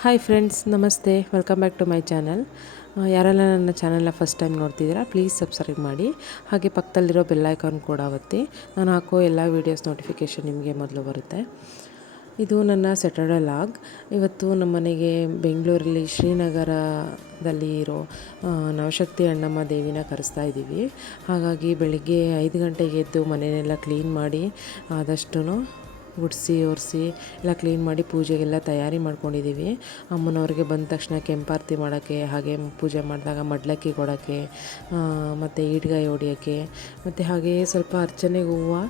Hi friends ನಮಸ್ತೆ. Welcome back to my channel ಯಾರೆಲ್ಲ ನನ್ನ ಚಾನಲ್ನ ಫಸ್ಟ್ ಟೈಮ್ ನೋಡ್ತಿದ್ದೀರಾ ಪ್ಲೀಸ್ ಸಬ್ಸ್ಕ್ರೈಬ್ ಮಾಡಿ. ಹಾಗೆ ಪಕ್ಕದಲ್ಲಿರೋ ಬೆಲ್ ಐಕಾನ್ ಕೂಡ ಒತ್ತಿ. ನಾನು ಹಾಕೋ ಎಲ್ಲ ವೀಡಿಯೋಸ್ ನೋಟಿಫಿಕೇಷನ್ ನಿಮಗೆ ಮೊದಲು ಬರುತ್ತೆ. ಇದು ನನ್ನ ಸ್ಯಾಟರ್ಡೆ ಲಾಗ್ ಇವತ್ತು ನಮ್ಮ ಮನೆಗೆ ಬೆಂಗಳೂರಲ್ಲಿ ಶ್ರೀನಗರದಲ್ಲಿ ಇರೋ ನವಶಕ್ತಿ ಅಣ್ಣಮ್ಮ ದೇವಿನ ಕರೆಸ್ತಾ ಇದ್ದೀವಿ. ಹಾಗಾಗಿ ಬೆಳಿಗ್ಗೆ ಐದು ಗಂಟೆಗೆ ಎದ್ದು ಮನೆಯೆಲ್ಲ ಕ್ಲೀನ್ ಮಾಡಿ ಆದಷ್ಟು ಗುಡಿಸಿ ಒರೆಸಿ, ಎಲ್ಲ ಕ್ಲೀನ್ ಮಾಡಿ ಪೂಜೆಗೆಲ್ಲ ತಯಾರಿ ಮಾಡ್ಕೊಂಡಿದ್ದೀವಿ ಅಮ್ಮನವ್ರಿಗೆ ಬಂದ ತಕ್ಷಣ ಕೆಂಪಾರ್ತಿ ಮಾಡೋಕ್ಕೆ, ಹಾಗೆ ಪೂಜೆ ಮಾಡಿದಾಗ ಮಡ್ಲಕ್ಕಿ ಕೊಡೋಕ್ಕೆ ಮತ್ತು ಈಟ್ಗಾಯಿ ಹೊಡಿಯೋಕ್ಕೆ, ಮತ್ತು ಹಾಗೆ ಸ್ವಲ್ಪ ಅರ್ಚನೆಗೆ ಹೂವು,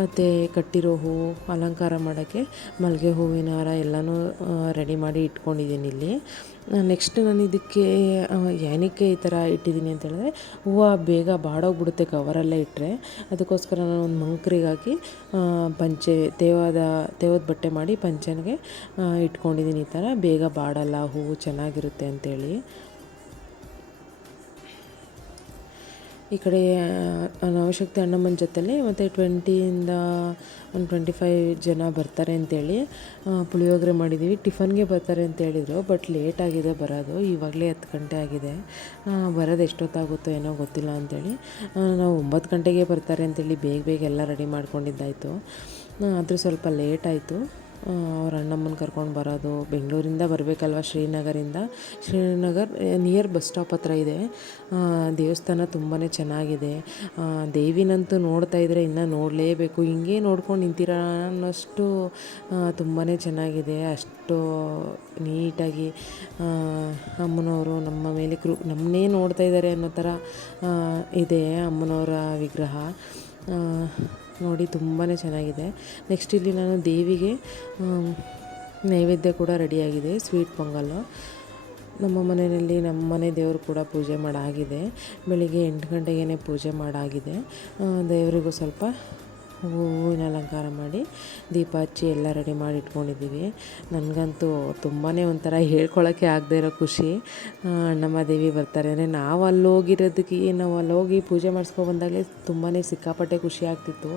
ಮತ್ತು ಕಟ್ಟಿರೋ ಹೂವು, ಅಲಂಕಾರ ಮಾಡೋಕ್ಕೆ ಮಲ್ಲಿಗೆ ಹೂವಿನ ಹಾರ ಎಲ್ಲನೂ ರೆಡಿ ಮಾಡಿ ಇಟ್ಕೊಂಡಿದ್ದೀನಿ ಇಲ್ಲಿ. ನೆಕ್ಸ್ಟ್ ನಾನು ಇದಕ್ಕೆ ಏನಕ್ಕೆ ಈ ಥರ ಇಟ್ಟಿದ್ದೀನಿ ಅಂತ ಹೇಳಿದ್ರೆ, ಹೂವು ಬೇಗ ಬಾಡೋಗ್ಬಿಡುತ್ತೆ ಕವರಲ್ಲೇ ಇಟ್ಟರೆ. ಅದಕ್ಕೋಸ್ಕರ ನಾನು ಒಂದು ಮಂಕರಿಗಾಗಿ ಪಂಚೆ, ತೇವಾದ, ತೇವದ ಬಟ್ಟೆ ಮಾಡಿ ಪಂಚೆಗೆ ಇಟ್ಕೊಂಡಿದ್ದೀನಿ ಈ ಥರ. ಬೇಗ ಬಾಡಲ್ಲ, ಹೂವು ಚೆನ್ನಾಗಿರುತ್ತೆ ಅಂತೇಳಿ. ಈ ಕಡೆ ನವಶಕ್ತಿ ಅಣ್ಣಮ್ಮನ ಜೊತೆಲಿ ಮತ್ತು ಟ್ವೆಂಟಿಯಿಂದ ಒಂದು ಟ್ವೆಂಟಿ ಫೈವ್ ಜನ ಬರ್ತಾರೆ ಅಂತೇಳಿ ಪುಳಿಯೋಗರೆ ಮಾಡಿದ್ದೀವಿ ಟಿಫನ್ಗೆ ಬರ್ತಾರೆ ಅಂತ ಹೇಳಿದರು ಬಟ್ ಲೇಟ್ ಆಗಿದೆ ಬರೋದು ಇವಾಗಲೇ ಹತ್ತು ಗಂಟೆ ಆಗಿದೆ ಬರೋದು ಎಷ್ಟೊತ್ತಾಗುತ್ತೋ ಏನೋ ಗೊತ್ತಿಲ್ಲ ಅಂತೇಳಿ ಆ, ನಾವು ಒಂಬತ್ತು ಗಂಟೆಗೆ ಬರ್ತಾರೆ ಅಂತೇಳಿ ಬೇಗ ಬೇಗ ಎಲ್ಲ ರೆಡಿ ಮಾಡ್ಕೊಂಡಿದ್ದಾಯಿತು ಆದರೂ ಸ್ವಲ್ಪ ಲೇಟ್ ಆಯಿತು. ಅವ್ರ ಅಣ್ಣಮ್ಮನ ಕರ್ಕೊಂಡು ಬರೋದು, ಬೆಂಗಳೂರಿಂದ ಬರಬೇಕಲ್ವ ಶ್ರೀನಗರಿಂದ? ಶ್ರೀನಗರ್ ನಿಯರ್ ಬಸ್ ಸ್ಟಾಪ್ ಹತ್ರ ಇದೆ. ದೇವಸ್ಥಾನ ತುಂಬಾ ಚೆನ್ನಾಗಿದೆ. ದೇವಿನಂತೂ ನೋಡ್ತಾ ಇದ್ದರೆ ಇನ್ನೂ ನೋಡಲೇಬೇಕು. ಹಿಂಗೆ ನೋಡ್ಕೊಂಡು ನಿಂತಿರ ಅನ್ನೋಷ್ಟು ತುಂಬಾ ಚೆನ್ನಾಗಿದೆ. ಅಷ್ಟು ನೀಟಾಗಿ ಅಮ್ಮನವರು ನಮ್ಮ ಮೇಲೆ ಕೃ, ನಮ್ಮನ್ನೇ ನೋಡ್ತಾ ಇದ್ದಾರೆ ಅನ್ನೋ ಥರ ಇದೆ ಅಮ್ಮನವರ ವಿಗ್ರಹ. ನೋಡಿ ತುಂಬಾ ಚೆನ್ನಾಗಿದೆ. ನೆಕ್ಸ್ಟ್ ಇಲ್ಲಿ ನಾನು ದೇವಿಗೆ ನೈವೇದ್ಯ ಕೂಡ ರೆಡಿಯಾಗಿದೆ, ಸ್ವೀಟ್ ಪೊಂಗಲ್ಲು ನಮ್ಮ ಮನೆಯಲ್ಲಿ ನಮ್ಮ ಮನೆ ದೇವರು ಕೂಡ ಪೂಜೆ ಮಾಡಾಗಿದೆ. ಬೆಳಿಗ್ಗೆ ಎಂಟು ಗಂಟೆಗೇ ಪೂಜೆ ಮಾಡಾಗಿದೆ. ದೇವರಿಗೂ ಸ್ವಲ್ಪ ಹೂವಿನ ಅಲಂಕಾರ ಮಾಡಿ ದೀಪ ಹಚ್ಚಿ ಎಲ್ಲ ರೆಡಿ ಮಾಡಿ ಇಟ್ಕೊಂಡಿದ್ದೀವಿ. ನನಗಂತೂ ತುಂಬಾ ಒಂಥರ ಹೇಳ್ಕೊಳ್ಳೋಕ್ಕೆ ಆಗದೆ ಇರೋ ಖುಷಿ. ಅಣ್ಣಮ್ಮ ದೇವಿ ಬರ್ತಾರೆ. ಅಂದರೆ ನಾವು ಅಲ್ಲಿ ಹೋಗಿರೋದಕ್ಕೆ ನಾವು ಅಲ್ಲಿ ಹೋಗಿ ಪೂಜೆ ಮಾಡಿಸ್ಕೊ ಬಂದಾಗಲೇ ತುಂಬಾ ಸಿಕ್ಕಾಪಟ್ಟೆ ಖುಷಿ ಆಗ್ತಿತ್ತು.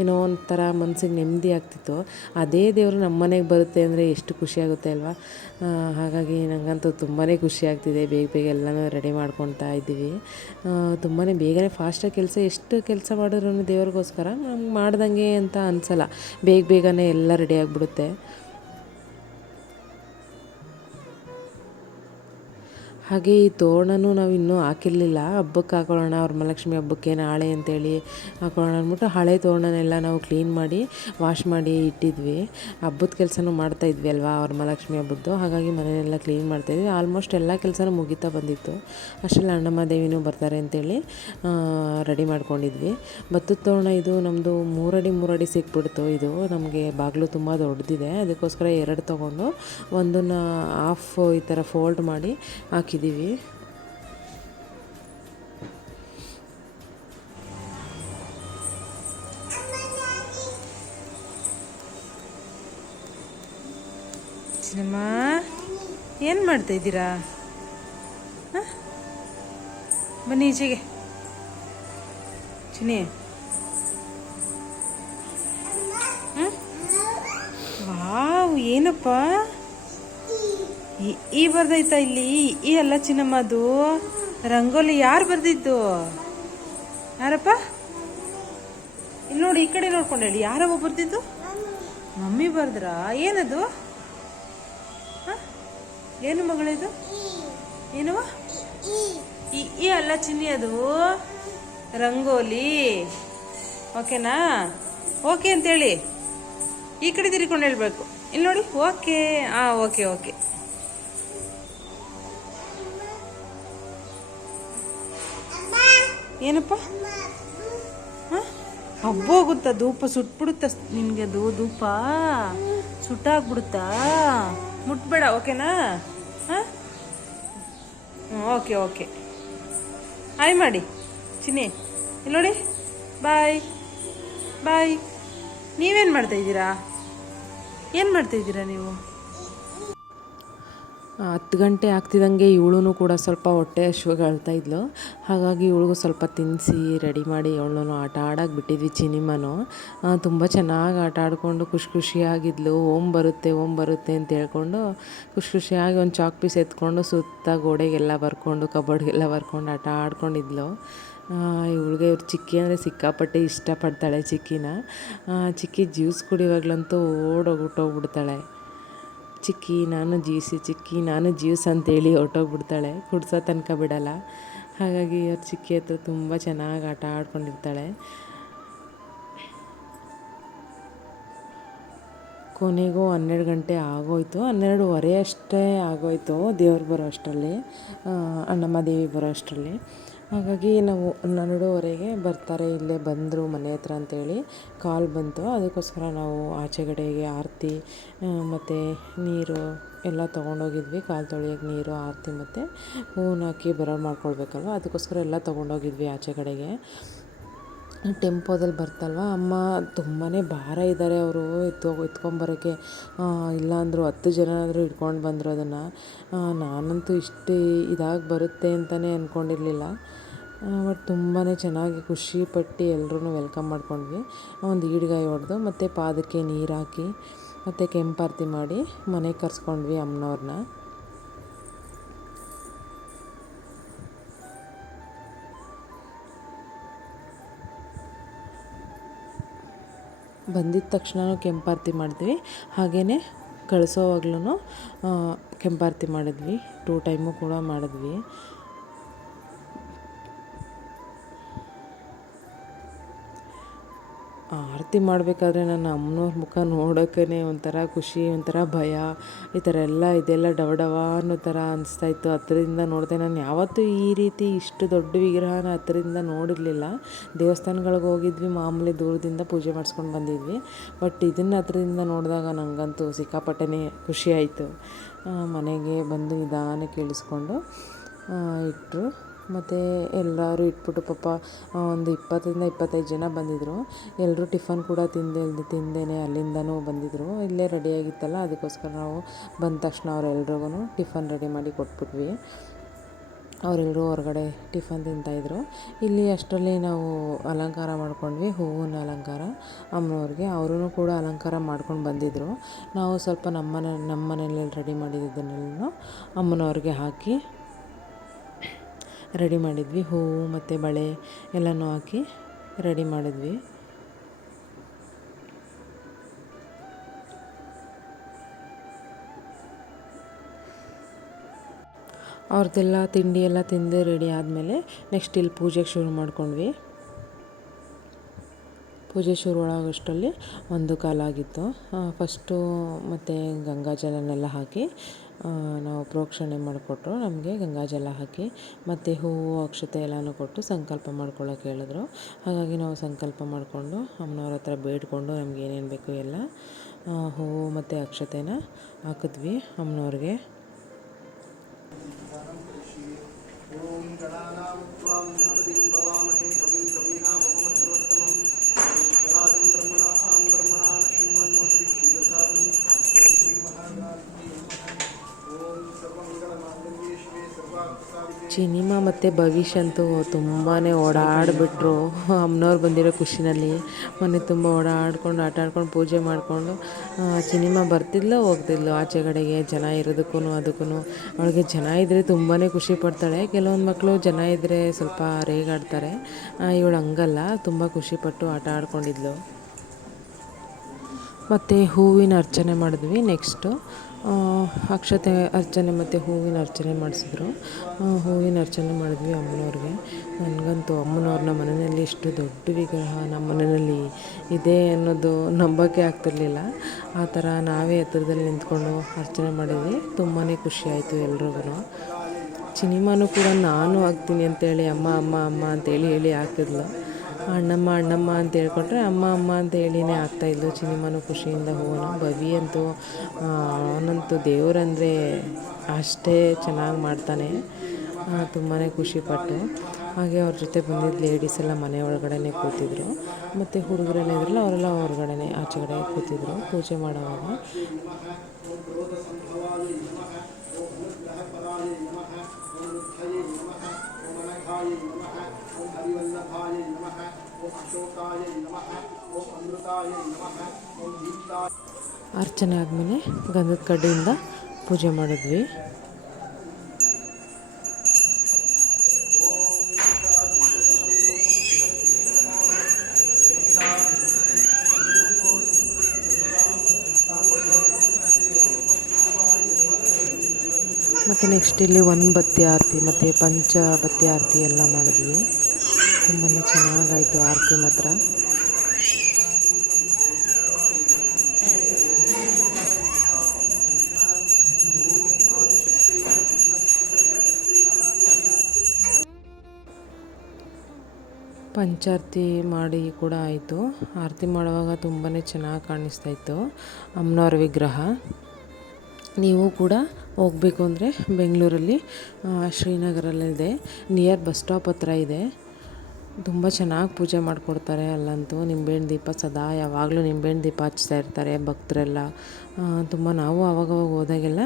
ಏನೋ ಒಂಥರ ಮನಸ್ಸಿಗೆ ನೆಮ್ಮದಿ ಆಗ್ತಿತ್ತು. ಅದೇ ದೇವರು ನಮ್ಮ ಮನೆಗೆ ಬರುತ್ತೆ ಅಂದರೆ ಎಷ್ಟು ಖುಷಿ ಆಗುತ್ತೆ ಅಲ್ವಾ? ಹಾಗಾಗಿ ನನಗಂತೂ ತುಂಬಾ ಖುಷಿ ಆಗ್ತಿದೆ. ಬೇಗ ಬೇಗ ಎಲ್ಲನೂ ರೆಡಿ ಮಾಡ್ಕೊತಾ ಇದ್ದೀವಿ. ತುಂಬಾ ಬೇಗನೆ ಫಾಸ್ಟಾಗಿ ಕೆಲಸ, ಎಷ್ಟು ಕೆಲಸ ಮಾಡಿದ್ರು ದೇವ್ರಿಗೋಸ್ಕರ ನಮ್ಗೆ ಮಾಡ್ದಂಗೆ ಅಂತ ಅನ್ಸಲ್ಲ. ಬೇಗ ಬೇಗನೆ ಎಲ್ಲ ರೆಡಿ ಆಗಿಬಿಡುತ್ತೆ. ಹಾಗೆ ಈ ತೋರಣನೂ ನಾವು ಇನ್ನೂ ಹಾಕಿರಲಿಲ್ಲ. ಹಬ್ಬಕ್ಕೆ ಹಾಕೊಳ್ಳೋಣ ವರಮಹಾಲಕ್ಷ್ಮಿ ಹಬ್ಬಕ್ಕೆ ನಾಳೆ ಅಂತೇಳಿ ಹಾಕೊಳ್ಳೋಣ ಅಂದ್ಬಿಟ್ಟು ಹಳೆ ತೋರಣನೆಲ್ಲ ನಾವು ಕ್ಲೀನ್ ಮಾಡಿ ವಾಶ್ ಮಾಡಿ ಇಟ್ಟಿದ್ವಿ. ಹಬ್ಬದ ಕೆಲಸನೂ ಮಾಡ್ತಾ ಇದ್ವಿ ಅಲ್ವಾ ವರಮಹಾಲಕ್ಷ್ಮಿ ಹಬ್ಬದ್ದು? ಹಾಗಾಗಿ ಮನೆಯೆಲ್ಲ ಕ್ಲೀನ್ ಮಾಡ್ತಾಯಿದ್ವಿ ಆಲ್ಮೋಸ್ಟ್ ಎಲ್ಲ ಕೆಲಸನೂ ಮುಗಿತಾ ಬಂದಿತ್ತು. ಅಷ್ಟರಲ್ಲಿ ಅಣ್ಣಮ್ಮ ದೇವಿನೂ ಬರ್ತಾರೆ ಅಂತೇಳಿ ರೆಡಿ ಮಾಡ್ಕೊಂಡಿದ್ವಿ. ಭತ್ತದ ತೋರಣ ಇದು ನಮ್ಮದು ಮೂರಡಿ ಮೂರಡಿ ಸಿಕ್ಬಿಡ್ತು ಇದು. ನಮಗೆ ಬಾಗಿಲು ತುಂಬ ದೊಡ್ಡದಿದೆ. ಅದಕ್ಕೋಸ್ಕರ ಎರಡು ತೊಗೊಂಡು ಒಂದನ್ನು ಆಫ್ ಈ ಥರ ಫೋಲ್ಡ್ ಮಾಡಿ ಹಾಕಿದ್ದೀವಿ. ಸಿನಿಮಾ ಏನು ಮಾಡ್ತಾ ಇದ್ದೀರಾ? ಬನ್ನಿ ಈಚೆಗೆ. ಹ್ಮ್? ವಾವ್ ಏನಪ್ಪ? ಈ- ಈ ಬರ್ದೈತಾ ಇಲ್ಲಿ, ಈ ಅಲ್ಲ ಚಿನ್ನಮ್ಮ ಅದು ರಂಗೋಲಿ ಯಾರು ಬರ್ದಿದ್ದು? ಯಾರಪ್ಪ? ಇಲ್ಲಿ ನೋಡಿ, ಈ ಕಡೆ ನೋಡ್ಕೊಂಡು ಹೇಳಿ ಯಾರವ ಬರ್ದಿದ್ದು? ಮಮ್ಮಿ ಬರ್ದ್ರಾ? ಏನದು? ಹ? ಏನು ಮಗಳಿದು? ಏನವ ಈ ಈ ಅಲ್ಲ ಚಿನ್ನಿ ಅದು ರಂಗೋಲಿ. ಓಕೆನಾ? ಓಕೆ ಅಂತೇಳಿ. ಈ ಕಡೆ ತಿರ್ಕೊಂಡು ಹೇಳ್ಬೇಕು. ಇಲ್ಲಿ ನೋಡಿ, ಓಕೆ. ಆ, ಓಕೆ ಓಕೆ. ಏನಪ್ಪ? ಹ? ಹಬ್ಬ ಹೋಗುತ್ತಾ? ಧೂಪ ಸುಟ್ಬಿಡುತ್ತ? ನಿನ್ಗೆ ಅದು ಧೂಪ? ಸುಟ್ಟಾಗ್ಬಿಡುತ್ತಾ? ಮುಟ್ಬೇಡ, ಓಕೆನಾ? ಹಾಂ? Okay okay. ಆಯ್ ಮಾಡಿ. ಚಿನ್ನಿ, ಇಲ್ಲಿ ನೋಡಿ. ಬಾಯ್. ಬಾಯ್. ನೀವೇನು ಮಾಡ್ತಾ ಇದ್ದೀರಾ? ಏನು ಮಾಡ್ತಾ ಇದ್ದೀರಾ ನೀವು? ಹತ್ತು ಗಂಟೆ ಆಗ್ತಿದ್ದಂಗೆ ಇವಳು ಕೂಡ ಸ್ವಲ್ಪ ಹೊಟ್ಟೆ ಹಶ್ವಿಗೆ ಇದ್ಲು. ಹಾಗಾಗಿ ಇವಳಿಗೂ ಸ್ವಲ್ಪ ತಿನ್ನಿಸಿ ರೆಡಿ ಮಾಡಿ ಅವಳನ್ನು ಆಟ ಆಡೋಕೆ ಬಿಟ್ಟಿದ್ವಿ ಚಿನಿಮನು. ತುಂಬ ಚೆನ್ನಾಗಿ ಆಟ ಆಡಿಕೊಂಡು ಖುಷಿ ಖುಷಿಯಾಗಿದ್ಲು. ಓಮ್ ಬರುತ್ತೆ ಓಮ್ ಬರುತ್ತೆ ಅಂತ ಹೇಳ್ಕೊಂಡು ಖುಷಿ ಖುಷಿಯಾಗಿ ಒಂದು ಚಾಕ್ ಪೀಸ್ ಎತ್ಕೊಂಡು ಸುತ್ತ ಗೋಡೆಗೆಲ್ಲ ಬರ್ಕೊಂಡು, ಕಬೋರ್ಡ್ಗೆಲ್ಲ ಬರ್ಕೊಂಡು ಆಟ ಆಡ್ಕೊಂಡಿದ್ಲು. ಇವಳಿಗೆ ಇವ್ರು ಚಿಕ್ಕಿ ಅಂದರೆ ಸಿಕ್ಕಾಪಟ್ಟೆ ಇಷ್ಟಪಡ್ತಾಳೆ ಚಿಕ್ಕಿನ. ಚಿಕ್ಕಿ ಜ್ಯೂಸ್ ಕುಡಿಯುವಾಗ್ಲಂತೂ ಓಡೋಗ್ಬಿಟ್ಟೋಗ್ಬಿಡ್ತಾಳೆ ಚಿಕ್ಕಿ, ನಾನು ಜೀವಿಸಿ, ಚಿಕ್ಕಿ, ನಾನು ಜ್ಯೂಸ್ ಅಂತೇಳಿ ಹೊರ್ಟೋಗ್ಬಿಡ್ತಾಳೆ. ಕುಡ್ಸೋ ತನಕ ಬಿಡಲ್ಲ. ಹಾಗಾಗಿ ಅವ್ರ ಚಿಕ್ಕಿ ಹತ್ರ ತುಂಬ ಚೆನ್ನಾಗಿ ಆಟ ಆಡ್ಕೊಂಡಿರ್ತಾಳೆ. ಕೊನೆಗೂ ಹನ್ನೆರಡು ಗಂಟೆ ಆಗೋಯ್ತು. ಹನ್ನೆರಡುವರೆ ಅಷ್ಟೇ ಆಗೋಯ್ತು. ದೇವ್ರು ಬರೋ ಅಷ್ಟರಲ್ಲಿ ಅಣ್ಣಮ್ಮ ದೇವಿ ಬರೋ ಅಷ್ಟರಲ್ಲಿ. ಹಾಗಾಗಿ ನಾವು ಹನ್ನೆರಡುವರೆಗೆ ಬರ್ತಾರೆ, ಇಲ್ಲೇ ಬಂದರು ಮನೆ ಹತ್ರ ಅಂತೇಳಿ. ಕಾಲ್ ಬಂತು. ಅದಕ್ಕೋಸ್ಕರ ನಾವು ಆಚೆಗಡೆಗೆ ಆರತಿ ಮತ್ತು ನೀರು ಎಲ್ಲ ತೊಗೊಂಡೋಗಿದ್ವಿ. ಕಾಲು ತೊಳೆಯೋಕೆ ನೀರು, ಆರತಿ ಮತ್ತು ಹೂವನ್ನ ಹಾಕಿ ಬರೋ ಮಾಡ್ಕೊಳ್ಬೇಕಲ್ವ? ಅದಕ್ಕೋಸ್ಕರ ಎಲ್ಲ ತೊಗೊಂಡೋಗಿದ್ವಿ ಆಚೆ ಕಡೆಗೆ ಟೆಂಪೋದಲ್ಲಿ ಬರ್ತಲ್ವ? ಅಮ್ಮ ತುಂಬಾ ಭಾರ ಇದ್ದಾರೆ ಅವರು. ಎತ್ತೋ ಎತ್ಕೊಂಬರೋಕ್ಕೆ ಇಲ್ಲ ಅಂದರು ಹತ್ತು ಜನ ಆದರೂ ಹಿಡ್ಕೊಂಡು ಬಂದರು ಅದನ್ನು. ನಾನಂತೂ ಇಷ್ಟು ಇದಾಗಿ ಬರುತ್ತೆ ಅಂತಲೇ ಅಂದ್ಕೊಂಡಿರಲಿಲ್ಲ ಬಟ್ ತುಂಬಾ ಚೆನ್ನಾಗಿ ಖುಷಿಪಟ್ಟು ಎಲ್ಲರೂ ವೆಲ್ಕಮ್ ಮಾಡ್ಕೊಂಡ್ವಿ. ಒಂದು ಈಡ್ಗಾಯಿ ಹೊಡೆದು ಮತ್ತು ಪಾದಕ್ಕೆ ನೀರು ಹಾಕಿ, ಮತ್ತು ಕೆಂಪಾರತಿ ಮಾಡಿ ಮನೆಗೆ ಕರ್ಸ್ಕೊಂಡ್ವಿ ಅಮ್ಮನವ್ರನ್ನ ಬಂದಿದ್ದ ತಕ್ಷಣ ಕೆಂಪಾರತಿ ಮಾಡಿದ್ವಿ. ಹಾಗೇ ಕಳಿಸೋವಾಗ್ಲೂ ಕೆಂಪಾರತಿ ಮಾಡಿದ್ವಿ. ಟೂ ಟೈಮು ಕೂಡ ಮಾಡಿದ್ವಿ. ಆರತಿ ಮಾಡಬೇಕಾದ್ರೆ ನನ್ನ ಅಮ್ಮನವ್ರ ಮುಖ ನೋಡೋಕ್ಕೇ ಒಂಥರ ಖುಷಿ, ಒಂಥರ ಭಯ. ಈ ಥರ ಎಲ್ಲ ಇದೆಲ್ಲ ಡವ ಡವ ಅನ್ನೋ ಥರ ಅನಿಸ್ತಾಯಿತ್ತು ಹತ್ತಿರದಿಂದ ನೋಡಿದೆ ನಾನು ಯಾವತ್ತೂ ಈ ರೀತಿ ಇಷ್ಟು ದೊಡ್ಡ ವಿಗ್ರಹನ ಹತ್ತಿರದಿಂದ ನೋಡಿರಲಿಲ್ಲ. ದೇವಸ್ಥಾನಗಳಿಗೆ ಹೋಗಿದ್ವಿ, ಮಾಮೂಲಿ ದೂರದಿಂದ ಪೂಜೆ ಮಾಡಿಸ್ಕೊಂಡು ಬಂದಿದ್ವಿ. ಬಟ್ ಇದನ್ನು ಹತ್ತಿರದಿಂದ ನೋಡಿದಾಗ ನನಗಂತೂ ಸಿಕ್ಕಾಪಟ್ಟೆ ಖುಷಿ ಆಯಿತು. ಮನೆಗೆ ಬಂದು ನಿಧಾನ ಕೇಳಿಸ್ಕೊಂಡು ಇಟ್ಟರು ಮತ್ತು ಎಲ್ಲರೂ ಇಟ್ಬಿಟ್ಟು ಪಾಪ ಒಂದು ಇಪ್ಪತ್ತರಿಂದ ಇಪ್ಪತ್ತೈದು ಜನ ಬಂದಿದ್ದರು ಎಲ್ಲರೂ ಟಿಫನ್ ಕೂಡ ತಿಂದೆ, ತಿಂದೇನೆ ಅಲ್ಲಿಂದನೂ ಬಂದಿದ್ದರು ಇಲ್ಲೇ ರೆಡಿಯಾಗಿತ್ತಲ್ಲ, ಅದಕ್ಕೋಸ್ಕರ ನಾವು ಬಂದ ತಕ್ಷಣ ಅವರೆಲ್ರಿಗೂ ಟಿಫನ್ ರೆಡಿ ಮಾಡಿ ಕೊಟ್ಬಿಟ್ವಿ. ಅವರೆಲ್ಲರೂ ಹೊರಗಡೆ ಟಿಫನ್ ತಿಂತಾಯಿದ್ರು ಇಲ್ಲಿ ಅಷ್ಟರಲ್ಲಿ ನಾವು ಅಲಂಕಾರ ಮಾಡ್ಕೊಂಡ್ವಿ, ಹೂವಿನ ಅಲಂಕಾರ. ಅಮ್ಮನವ್ರಿಗೆ ಅವರೂ ಕೂಡ ಅಲಂಕಾರ ಮಾಡ್ಕೊಂಡು ಬಂದಿದ್ದರು ನಾವು ಸ್ವಲ್ಪ ನಮ್ಮನೆ ನಮ್ಮನೆಯಲ್ಲಿ ರೆಡಿ ಮಾಡಿದ್ದನ್ನೆಲ್ಲ ಅಮ್ಮನವ್ರಿಗೆ ಹಾಕಿ ರೆಡಿ ಮಾಡಿದ್ವಿ. ಹೂವು ಮತ್ತು ಬಳೆ ಎಲ್ಲನೂ ಹಾಕಿ ರೆಡಿ ಮಾಡಿದ್ವಿ. ಅವ್ರದ್ದೆಲ್ಲ ತಿಂಡಿ ಎಲ್ಲ ತಿಂದು ರೆಡಿ ಆದಮೇಲೆ ನೆಕ್ಸ್ಟ್ ಇಲ್ಲಿ ಪೂಜೆಗೆ ಶುರು ಮಾಡ್ಕೊಂಡ್ವಿ. ಪೂಜೆ ಶುರು ಒಳಗಷ್ಟರಲ್ಲಿ ಒಂದು ಕಾಲಾಗಿತ್ತು. ಫಸ್ಟು ಮತ್ತು ಗಂಗಾಜಲನೆಲ್ಲ ಹಾಕಿ ನಾವು ಪ್ರೋಕ್ಷಣೆ ಮಾಡಿಕೊಟ್ರು, ನಮಗೆ ಗಂಗಾಜಲ ಹಾಕಿ, ಮತ್ತು ಹೂವು, ಅಕ್ಷತೆ ಎಲ್ಲನೂ ಕೊಟ್ಟು ಸಂಕಲ್ಪ ಮಾಡ್ಕೊಳ್ಳೋಕೆ ಹೇಳಿದ್ರು. ಹಾಗಾಗಿ ನಾವು ಸಂಕಲ್ಪ ಮಾಡಿಕೊಂಡು ಅಮ್ಮನವ್ರ ಹತ್ರ ಬೇಡಿಕೊಂಡು ನಮ್ಗೆ ಏನೇನು ಬೇಕು ಎಲ್ಲ ಹೂವು ಮತ್ತು ಅಕ್ಷತೆನ ಹಾಕಿದ್ವಿ ಅಮ್ಮನವ್ರಿಗೆ. ಚಿನಿಮಾ ಮತ್ತು ಭವಿಷ್ಯ ಅಂತೂ ತುಂಬಾ ಓಡಾಡಿಬಿಟ್ರು. ಅಮ್ಮನವ್ರು ಬಂದಿರೋ ಖುಷಿನಲ್ಲಿ ಮನೆ ತುಂಬ ಓಡಾಡ್ಕೊಂಡು, ಆಟ ಆಡ್ಕೊಂಡು, ಪೂಜೆ ಮಾಡಿಕೊಂಡು ಸಿನಿಮಾ ಬರ್ತಿದ್ಲೋ ಹೋಗ್ತಿದ್ಲು ಆಚೆ ಕಡೆಗೆ, ಜನ ಇರೋದಕ್ಕೂ ಅದಕ್ಕೂ ಅವಳಿಗೆ ಜನ ಇದ್ದರೆ ತುಂಬಾ ಖುಷಿ ಪಡ್ತಾಳೆ. ಕೆಲವೊಂದು ಮಕ್ಕಳು ಜನ ಇದ್ದರೆ ಸ್ವಲ್ಪ ರೇಗಾಡ್ತಾರೆ. ಇವಳು ಹಂಗಲ್ಲ, ತುಂಬ ಖುಷಿಪಟ್ಟು ಆಟ ಆಡ್ಕೊಂಡಿದ್ಲು. ಮತ್ತು ಹೂವಿನ ಅರ್ಚನೆ ಮಾಡಿದ್ವಿ ನೆಕ್ಸ್ಟು. ಅಕ್ಷತೆ ಅರ್ಚನೆ ಮತ್ತು ಹೂವಿನ ಅರ್ಚನೆ ಮಾಡಿಸಿದ್ರು. ಹೂವಿನ ಅರ್ಚನೆ ಮಾಡಿದ್ವಿ ಅಮ್ಮನವ್ರಿಗೆ. ನನಗಂತೂ ಅಮ್ಮನವ್ರನ್ನ ಮನೆಯಲ್ಲಿ ಇಷ್ಟು ದೊಡ್ಡ ವಿಗ್ರಹ ನಮ್ಮ ಮನೆಯಲ್ಲಿ ಇದೆ ಅನ್ನೋದು ನಂಬೋಕ್ಕೆ ಆಗ್ತಿರ್ಲಿಲ್ಲ. ಆ ಥರ ನಾವೇ ಹತ್ರದಲ್ಲಿ ನಿಂತ್ಕೊಂಡು ಅರ್ಚನೆ ಮಾಡಿದ್ವಿ. ತುಂಬಾ ಖುಷಿಯಾಯಿತು ಎಲ್ರಿಗೂ ಸಿನಿಮಾನು ಕೂಡ ನಾನು ಆಗ್ತೀನಿ ಅಂತೇಳಿ ಅಮ್ಮ ಅಮ್ಮ ಅಮ್ಮ ಅಂತೇಳಿ ಹೇಳಿ ಹಾಕಿದ್ಲು. ಅಣ್ಣಮ್ಮ ಅಣ್ಣಮ್ಮ ಅಂತ ಹೇಳ್ಕೊಟ್ರೆ ಅಮ್ಮ ಅಮ್ಮ ಅಂತ ಹೇಳಿನೇ ಆಗ್ತಾಯಿದ್ಲು ಚಿನ್ನಿಮ್ಮನೂ ಖುಷಿಯಿಂದ ಹೋಗೋಣ. ಭವಿ ಅಂತೂ ಅವನಂತೂ ದೇವರಂದರೆ ಅಷ್ಟೇ ಚೆನ್ನಾಗಿ ಮಾಡ್ತಾನೆ. ತುಂಬಾ ಖುಷಿಪಟ್ಟು. ಹಾಗೆ ಅವ್ರ ಜೊತೆ ಬಂದಿದ್ದ ಲೇಡೀಸ್ ಎಲ್ಲ ಮನೆ ಒಳಗಡೆ ಕೂತಿದ್ರು. ಮತ್ತು ಹುಡುಗರೆಲ್ಲ ಇದ್ರಲ್ಲ, ಅವರೆಲ್ಲ ಹೊರಗಡೆ ಆಚೆಗಡೆ ಕೂತಿದ್ರು ಪೂಜೆ ಮಾಡೋವಾಗ. ಅರ್ಚನೆ ಆದಮೇಲೆ ಗಂಧದ ಕಡ್ಡಿಯಿಂದ ಪೂಜೆ ಮಾಡಿದ್ವಿ. ಮತ್ತು ನೆಕ್ಸ್ಟ್ ಇಲ್ಲಿ ಒಂದು ಬತ್ತಿ ಆರತಿ, ಮತ್ತು ಪಂಚ ಬತ್ತಿ ಆರತಿ ಎಲ್ಲ ಮಾಡಿದ್ವಿ. ತುಂಬಾ ಚೆನ್ನಾಗಾಯಿತು, ಆರತಿ ಮಾತ್ರ. ಪಂಚಾರತಿ ಮಾಡಿ ಕೂಡ ಆಯಿತು. ಆರತಿ ಮಾಡುವಾಗ ತುಂಬಾ ಚೆನ್ನಾಗಿ ಕಾಣಿಸ್ತಾ ಇತ್ತು, ಅಮ್ಮನವ್ರ ವಿಗ್ರಹ. ನೀವು ಕೂಡ ಹೋಗಬೇಕು ಅಂದರೆ ಬೆಂಗಳೂರಲ್ಲಿ ಶ್ರೀನಗರಲ್ಲಿದೆ. ನಿಯರ್ ಬಸ್ ಸ್ಟಾಪ್ ಹತ್ರ ಇದೆ. ತುಂಬ ಚೆನ್ನಾಗಿ ಪೂಜೆ ಮಾಡಿಕೊಡ್ತಾರೆ ಅಲ್ಲಂತೂ. ನಿಂಬೆಹಣ್ಣು ದೀಪ ಸದಾ ಯಾವಾಗಲೂ ನಿಂಬೆಹಣ್ಣು ದೀಪ ಹಚ್ತಾ ಇರ್ತಾರೆ ಭಕ್ತರೆಲ್ಲ. ತುಂಬ ನಾವು ಆವಾಗವಾಗ ಹೋದಾಗೆಲ್ಲ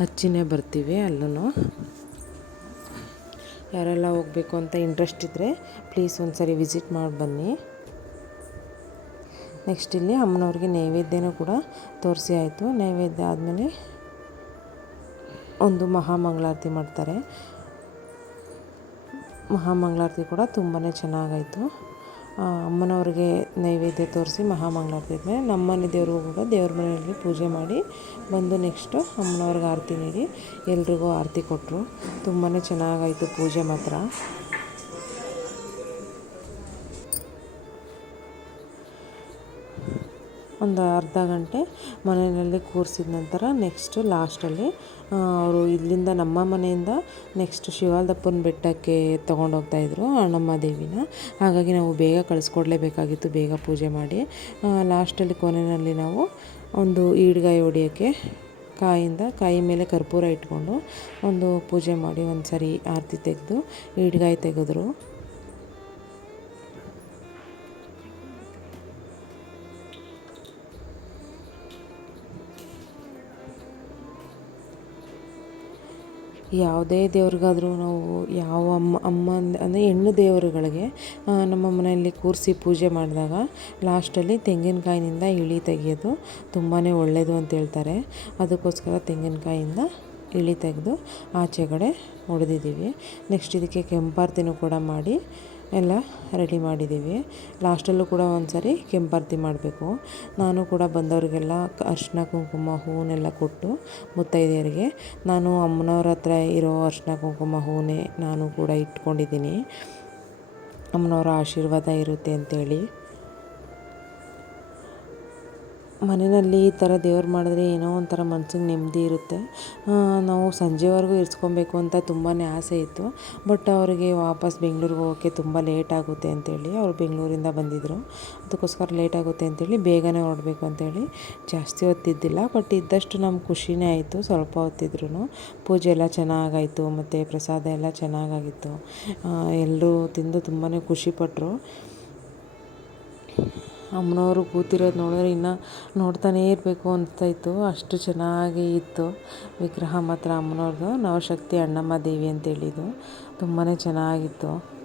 ಹಚ್ಚಿನೇ ಬರ್ತೀವಿ ಅಲ್ಲೂ ಯಾರೆಲ್ಲ ಹೋಗಬೇಕು ಅಂತ ಇಂಟ್ರೆಸ್ಟ್ ಇದ್ದರೆ ಪ್ಲೀಸ್ ಒಂದು ಸರಿ ವಿಸಿಟ್ ಮಾಡಿ ಬನ್ನಿ. ನೆಕ್ಸ್ಟ್ ಇಲ್ಲಿ ಅಮ್ಮನವ್ರಿಗೆ ನೈವೇದ್ಯನೂ ಕೂಡ ತೋರಿಸಿ ಆಯಿತು. ನೈವೇದ್ಯ ಆದಮೇಲೆ ಒಂದು ಮಹಾಮಂಗಳಾರತಿ ಮಾಡ್ತಾರೆ. ಮಹಾಮಂಗಳಾರತಿ ಕೂಡ ತುಂಬಾ ಚೆನ್ನಾಗಾಯಿತು. ಅಮ್ಮನವ್ರಿಗೆ ನೈವೇದ್ಯ ತೋರಿಸಿ ಮಹಾಮಂಗಳಾರತಿ ನಮ್ಮನೆ ದೇವ್ರಿಗೂ ಕೂಡ ದೇವ್ರ ಮನೆಯಲ್ಲಿ ಪೂಜೆ ಮಾಡಿ ಬಂದು ನೆಕ್ಸ್ಟು ಅಮ್ಮನವ್ರಿಗೆ ಆರತಿ ನೀಡಿ ಎಲ್ರಿಗೂ ಆರತಿ ಕೊಟ್ಟರು ತುಂಬಾ ಚೆನ್ನಾಗಾಯಿತು ಪೂಜೆ ಮಾತ್ರ. ಒಂದು ಅರ್ಧ ಗಂಟೆ ಮನೆಯಲ್ಲಿ ಕೂರಿಸಿದ ನಂತರ ನೆಕ್ಸ್ಟು ಲಾಸ್ಟಲ್ಲಿ ಅವರು ಇಲ್ಲಿಂದ ನಮ್ಮ ಮನೆಯಿಂದ ನೆಕ್ಸ್ಟ್ ಶಿವಾಲದಪ್ಪನ ಬೆಟ್ಟಕ್ಕೆ ತೊಗೊಂಡೋಗ್ತಾಯಿದ್ರು ಅಣ್ಣಮ್ಮ ದೇವಿನ. ಹಾಗಾಗಿ ನಾವು ಬೇಗ ಕಳಿಸ್ಕೊಡ್ಲೇಬೇಕಾಗಿತ್ತು, ಬೇಗ ಪೂಜೆ ಮಾಡಿ. ಲಾಸ್ಟಲ್ಲಿ ಕೊನೆಯಲ್ಲಿ ನಾವು ಒಂದು ಈಡ್ಗಾಯಿ ಹೊಡಿಯೋಕ್ಕೆ ಕಾಯಿಂದ ಕಾಯಿ ಮೇಲೆ ಕರ್ಪೂರ ಇಟ್ಕೊಂಡು ಒಂದು ಪೂಜೆ ಮಾಡಿ ಒಂದು ಸರಿ ಆರತಿ ತೆಗೆದು, ಈಡ್ಗಾಯಿ ತೆಗೆದ್ರು. ಯಾವುದೇ ದೇವ್ರಿಗಾದರೂ ನಾವು ಯಾವ ಅಮ್ಮ ಅಮ್ಮ ಅಂದರೆ ಹೆಣ್ಣು ದೇವರುಗಳಿಗೆ ನಮ್ಮ ಮನೆಯಲ್ಲಿ ಕೂರಿಸಿ ಪೂಜೆ ಮಾಡಿದಾಗ ಲಾಸ್ಟಲ್ಲಿ ತೆಂಗಿನಕಾಯಿನಿಂದ ಇಳಿ ತೆಗೆಯೋದು ತುಂಬಾ ಒಳ್ಳೆಯದು ಅಂತ ಹೇಳ್ತಾರೆ. ಅದಕ್ಕೋಸ್ಕರ ತೆಂಗಿನಕಾಯಿಂದ ಇಳಿ ತೆಗೆದು ಆಚೆ ಕಡೆ ಹೊಡೆದಿದ್ದೀವಿ ನೆಕ್ಸ್ಟ್ ಇದಕ್ಕೆ ಕೆಂಪಾರ್ತಿನೂ ಕೂಡ ಮಾಡಿ ಎಲ್ಲ ರೆಡಿ ಮಾಡಿದ್ದೀವಿ. ಲಾಸ್ಟಲ್ಲೂ ಕೂಡ ಒಂದು ಸಾರಿ ಕೆಂಪಾರತಿ ಮಾಡಬೇಕು. ನಾನು ಕೂಡ ಬಂದವರಿಗೆಲ್ಲ ಅರಿಶಿನ ಕುಂಕುಮ ಹೂವನ್ನೆಲ್ಲ ಕೊಟ್ಟು ಮುತ್ತೈದೆಯರಿಗೆ, ನಾನು ಅಮ್ಮನವ್ರ ಹತ್ರ ಇರೋ ಅರಿಶಿನ ಕುಂಕುಮ ಹೂವನ್ನೇ ನಾನು ಕೂಡ ಇಟ್ಕೊಂಡಿದ್ದೀನಿ. ಅಮ್ಮನವರ ಆಶೀರ್ವಾದ ಇರುತ್ತೆ ಅಂತೇಳಿ. ಮನೆಯಲ್ಲಿ ಈ ಥರ ದೇವ್ರು ಮಾಡಿದ್ರೆ ಏನೋ ಒಂಥರ ಮನ್ಸಿಗೆ ನೆಮ್ಮದಿ ಇರುತ್ತೆ. ನಾವು ಸಂಜೆವರೆಗೂ ಇರಿಸ್ಕೊಬೇಕು ಅಂತ ತುಂಬಾ ಆಸೆ ಇತ್ತು. ಬಟ್ ಅವರಿಗೆ ವಾಪಸ್ ಬೆಂಗಳೂರಿಗೆ ಹೋಗೋಕ್ಕೆ ತುಂಬ ಲೇಟ್ ಆಗುತ್ತೆ ಅಂತೇಳಿ ಅವರು ಬೆಂಗಳೂರಿಂದ ಬಂದಿದ್ದರು ಅದಕ್ಕೋಸ್ಕರ ಲೇಟ್ ಆಗುತ್ತೆ ಅಂತೇಳಿ ಬೇಗನೆ ಹೊರಡಬೇಕು ಅಂತೇಳಿ ಜಾಸ್ತಿ ಹೊತ್ತಿದ್ದಿಲ್ಲ. ಬಟ್ ಇದ್ದಷ್ಟು ನಮ್ಗೆ ಖುಷಿನೇ ಆಯಿತು. ಸ್ವಲ್ಪ ಹೊತ್ತಿದ್ರು ಪೂಜೆ ಎಲ್ಲ ಚೆನ್ನಾಗಾಯಿತು. ಮತ್ತು ಪ್ರಸಾದ ಎಲ್ಲ ಚೆನ್ನಾಗಾಗಿತ್ತು. ಎಲ್ಲರೂ ತಿಂದು ತುಂಬಾ ಖುಷಿಪಟ್ಟರು ಅಮ್ಮನವರು ಕೂತಿರೋದು ನೋಡಿದ್ರೆ ಇನ್ನು ನೋಡ್ತಾನೇ ಇರಬೇಕು ಅನಿಸ್ತಾಯಿತ್ತು ಅಷ್ಟು ಚೆನ್ನಾಗಿ ಇತ್ತು. ವಿಗ್ರಹ ಮಾತ್ರ ಅಮ್ಮನವ್ರದ್ದು ನವಶಕ್ತಿ ಅಣ್ಣಮ್ಮ ದೇವಿ ಅಂತೇಳಿದು ತುಂಬಾ ಚೆನ್ನಾಗಿತ್ತು.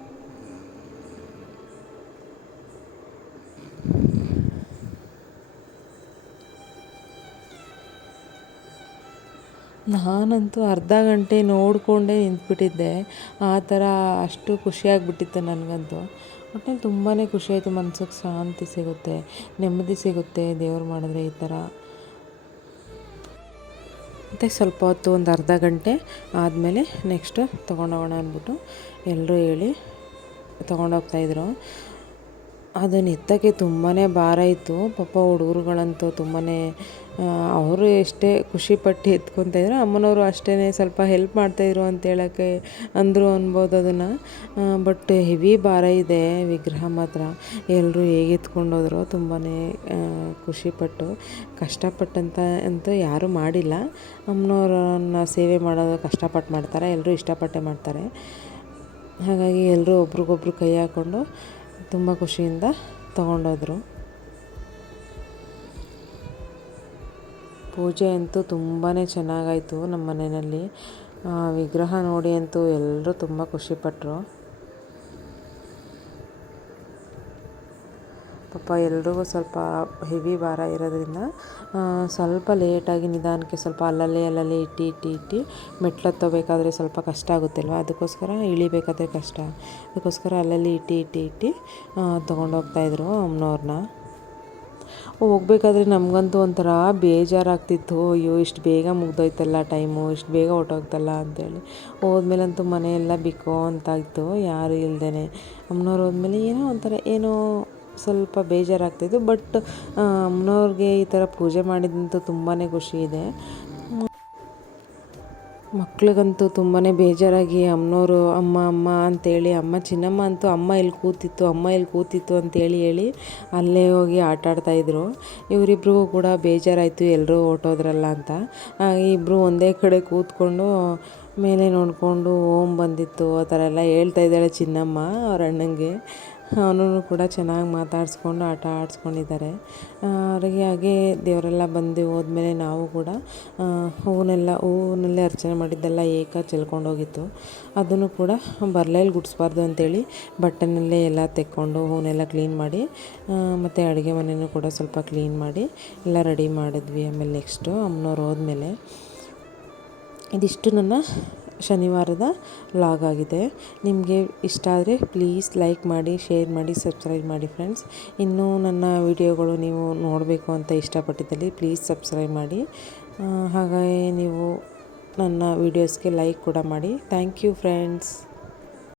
ನಾನಂತೂ ಅರ್ಧ ಗಂಟೆ ನೋಡಿಕೊಂಡೇ ನಿಂತ್ಬಿಟ್ಟಿದ್ದೆ. ಆ ಥರ ಅಷ್ಟು ಖುಷಿಯಾಗಿಬಿಟ್ಟಿತ್ತು ನನಗಂತೂ. ಒಟ್ನಲ್ಲಿ ತುಂಬಾ ಖುಷಿಯಾಯಿತು ಮನ್ಸಿಗೆ ಶಾಂತಿ ಸಿಗುತ್ತೆ, ನೆಮ್ಮದಿ ಸಿಗುತ್ತೆ ದೇವ್ರು ಮಾಡಿದ್ರೆ ಈ ಥರ. ಮತ್ತು ಸ್ವಲ್ಪ ಹೊತ್ತು ಒಂದು ಅರ್ಧ ಗಂಟೆ ಆದಮೇಲೆ ನೆಕ್ಸ್ಟು ತೊಗೊಂಡೋಗೋಣ ಅಂದ್ಬಿಟ್ಟು ಎಲ್ಲರೂ ಹೇಳಿ ತೊಗೊಂಡೋಗ್ತಾಯಿದ್ರು ಅದನ್ನ ಎತ್ತೋಕ್ಕೆ ತುಂಬಾ ಭಾರ ಇತ್ತು. ಪಾಪ ಹುಡುಗರುಗಳಂತೂ ತುಂಬಾ ಅವರು ಎಷ್ಟೇ ಖುಷಿಪಟ್ಟು ಎತ್ಕೊತಾಯಿದ್ರು ಅಮ್ಮನವರು ಅಷ್ಟೇ ಸ್ವಲ್ಪ ಹೆಲ್ಪ್ ಮಾಡ್ತಾಯಿದ್ರು ಅಂತ ಹೇಳೋಕ್ಕೆ ಅಂದರು ಅನ್ಬೋದು ಅದನ್ನು. ಬಟ್ ಹೆವಿ ಭಾರ ಇದೆ ವಿಗ್ರಹ ಮಾತ್ರ. ಎಲ್ಲರೂ ಹೇಗೆ ಎತ್ಕೊಂಡೋದ್ರು ತುಂಬಾ ಖುಷಿಪಟ್ಟು ಕಷ್ಟಪಟ್ಟಂತ ಅಂತೂ ಯಾರೂ ಮಾಡಿಲ್ಲ. ಅಮ್ಮನವ್ರನ್ನ ಸೇವೆ ಮಾಡೋದು ಕಷ್ಟಪಟ್ಟು ಮಾಡ್ತಾರೆ ಎಲ್ಲರೂ ಇಷ್ಟಪಟ್ಟೆ ಮಾಡ್ತಾರೆ. ಹಾಗಾಗಿ ಎಲ್ಲರೂ ಒಬ್ರಿಗೊಬ್ರು ಕೈ ಹಾಕ್ಕೊಂಡು ತುಂಬ ಖುಷಿಯಿಂದ ತಗೊಂಡೋದ್ರು. ಪೂಜೆ ಅಂತೂ ತುಂಬಾ ಚೆನ್ನಾಗಾಯಿತು ನಮ್ಮ ಮನೆಯಲ್ಲಿ ವಿಗ್ರಹ ನೋಡಿ ಅಂತೂ ಎಲ್ಲರೂ ತುಂಬ ಖುಷಿಪಟ್ಟರು ಪಾಪ ಎಲ್ರಿಗೂ ಸ್ವಲ್ಪ ಹೆವಿ ಭಾರ ಇರೋದ್ರಿಂದ ಸ್ವಲ್ಪ ಲೇಟಾಗಿ ನಿಧಾನಕ್ಕೆ ಸ್ವಲ್ಪ ಅಲ್ಲಲ್ಲಿ ಅಲ್ಲಲ್ಲಿ ಇಟ್ಟು ಇಟ್ಟು ಇಟ್ಟು ಮೆಟ್ಲು ಹತ್ತೋಬೇಕಾದ್ರೆ ಸ್ವಲ್ಪ ಕಷ್ಟ ಆಗುತ್ತಲ್ವ? ಅದಕ್ಕೋಸ್ಕರ ಇಳಿಬೇಕಾದ್ರೆ ಕಷ್ಟ. ಅದಕ್ಕೋಸ್ಕರ ಅಲ್ಲಲ್ಲಿ ಇಟ್ಟು ಇಟ್ಟು ಇಟ್ಟು ತೊಗೊಂಡೋಗ್ತಾಯಿದ್ರು ಅಮ್ಮನವ್ರನ್ನ. ಹೋಗ್ಬೇಕಾದ್ರೆ ನಮಗಂತೂ ಒಂಥರ ಬೇಜಾರಾಗ್ತಿತ್ತು. ಅಯ್ಯೋ, ಇಷ್ಟು ಬೇಗ ಮುಗ್ದೋಯ್ತಲ್ಲ ಟೈಮು ಇಷ್ಟು ಬೇಗ ಹೊಟ್ಟೋಗ್ತಲ್ಲ ಅಂತೇಳಿ. ಹೋದ್ಮೇಲಂತೂ ಮನೆಯೆಲ್ಲ ಬಿಕೋ ಅಂತಾಯಿತು ಯಾರು ಇಲ್ಲದೇ ಅಮ್ಮನವ್ರು ಹೋದ್ಮೇಲೆ ಏನೋ ಒಂಥರ ಏನೋ ಸ್ವಲ್ಪ ಬೇಜಾರಾಗ್ತಿತ್ತು ಬಟ್ ಅಮ್ಮನವ್ರಿಗೆ ಈ ಥರ ಪೂಜೆ ಮಾಡಿದಂತೂ ತುಂಬಾ ಖುಷಿ ಇದೆ. ಮಕ್ಳಿಗಂತೂ ತುಂಬಾ ಬೇಜಾರಾಗಿ ಅಮ್ಮನವರು ಅಮ್ಮ ಅಮ್ಮ ಅಂತೇಳಿ, ಅಮ್ಮ, ಚಿನ್ನಮ್ಮ ಅಂತೂ ಅಮ್ಮ ಇಲ್ಲಿ ಕೂತಿತ್ತು, ಅಮ್ಮ, ಇಲ್ಲಿ ಕೂತಿತ್ತು ಅಂತೇಳಿ, ಹೇಳಿ ಅಲ್ಲೇ ಹೋಗಿ ಆಟ ಆಡ್ತಾಯಿದ್ರು ಇವರಿಬ್ರಿಗೂ ಕೂಡ ಬೇಜಾರಾಯಿತು ಎಲ್ಲರೂ ಹೊಟ್ಟೋದ್ರಲ್ಲ ಅಂತ. ಇಬ್ಬರು ಒಂದೇ ಕಡೆ ಕೂತ್ಕೊಂಡು ಮೇಲೆ ನೋಡಿಕೊಂಡು ಓಮ್ ಬಂದಿತ್ತು, ಆ ಥರ ಎಲ್ಲ ಹೇಳ್ತಾ ಇದ್ದಾಳೆ ಚಿನ್ನಮ್ಮ ಅವ್ರ ಅಣ್ಣಂಗೆ. ಅವನು ಕೂಡ ಚೆನ್ನಾಗಿ ಮಾತಾಡಿಸ್ಕೊಂಡು ಆಟ ಆಡಿಸ್ಕೊಂಡಿದ್ದಾರೆ. ಅವರಿಗೆ ಹಾಗೆ ದೇವರೆಲ್ಲ ಬಂದು ಹೋದ್ಮೇಲೆ ನಾವು ಕೂಡ ಹೂವನ್ನೆಲ್ಲ ಹೂವಿನಲ್ಲಿ ಅರ್ಚನೆ ಮಾಡಿದ್ದೆಲ್ಲ ಏಕ ಚೆಲ್ಕೊಂಡೋಗಿತ್ತು. ಅದನ್ನು ಕೂಡ ಬರ್ಲೈಲಿ ಗುಡಿಸ್ಬಾರ್ದು ಅಂತೇಳಿ ಬಟ್ಟೆನಲ್ಲೇ ಎಲ್ಲ ತೆಕ್ಕೊಂಡು ಹೂವನ್ನೆಲ್ಲ ಕ್ಲೀನ್ ಮಾಡಿ ಮತ್ತು ಅಡುಗೆ ಮನೆಯೂ ಕೂಡ ಸ್ವಲ್ಪ ಕ್ಲೀನ್ ಮಾಡಿ ಎಲ್ಲ ರೆಡಿ ಮಾಡಿದ್ವಿ. ಆಮೇಲೆ ನೆಕ್ಸ್ಟು ಅಮ್ಮನವ್ರು ಹೋದ್ಮೇಲೆ ಇದಿಷ್ಟು ನನ್ನ ಶನಿವಾರದ ವ್ಲಾಗ್ ಆಗಿದೆ. ನಿಮಗೆ ಇಷ್ಟ ಆದರೆ ಪ್ಲೀಸ್ ಲೈಕ್ ಮಾಡಿ ಶೇರ್ ಮಾಡಿ ಸಬ್ಸ್ಕ್ರೈಬ್ ಮಾಡಿ ಫ್ರೆಂಡ್ಸ್ ಇನ್ನೂ ನನ್ನ ವಿಡಿಯೋಗಳು ನೀವು ನೋಡಬೇಕು ಅಂತ ಇಷ್ಟಪಟ್ಟಿದ್ದಲ್ಲಿ ಪ್ಲೀಸ್ ಸಬ್ಸ್ಕ್ರೈಬ್ ಮಾಡಿ. ಹಾಗಾಗಿ ನೀವು ನನ್ನ ವೀಡಿಯೋಸ್ಗೆ ಲೈಕ್ ಕೂಡ ಮಾಡಿ. Thank you friends